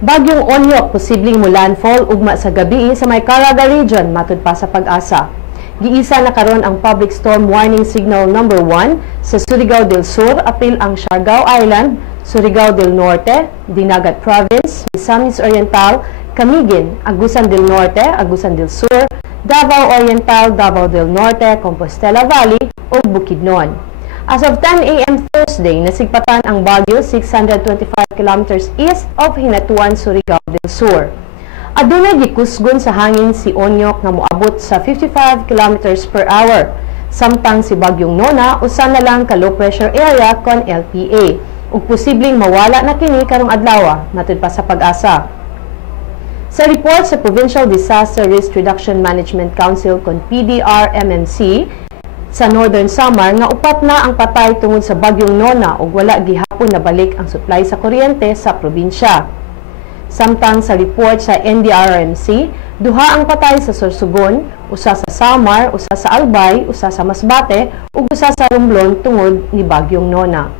Bagyong Onyok posibleng mo-landfall ugma sa gabi sa may Caraga region matud pa sa Pag-asa. Giisa na karon ang Public Storm Warning Signal number 1 sa Surigao del Sur apil ang Siargao Island, Surigao del Norte, Dinagat Province, Misamis Oriental, Camiguin, Agusan del Norte, Agusan del Sur, Davao Oriental, Davao del Norte, Compostela Valley ug Bukidnon. As of 10 a.m. Thursday, nasigpatan ang bagyo 625 kilometers east of Hinatuan, Surigao del Sur. Adunay gikusgon sa hangin si Onyok nga moabot sa 55 kilometers per hour. Samtang si Bagyong Nona usa na lang ka low pressure area kon LPA ug posibleng mawala na kini karong adlaw matud pa sa Pag-asa. Sa report sa Provincial Disaster Risk Reduction Management Council kon PDRMMC, sa Northern Samar nga upat na ang patay tungod sa Bagyong Nona ug wala gihapon nabalik ang supply sa kuryente sa probinsya. Samtang sa report sa NDRRMC, duha ang patay sa Sorsogon, usa sa Samar, usa sa Albay, usa sa Masbate ug usa sa Romblon tungod ni Bagyong Nona.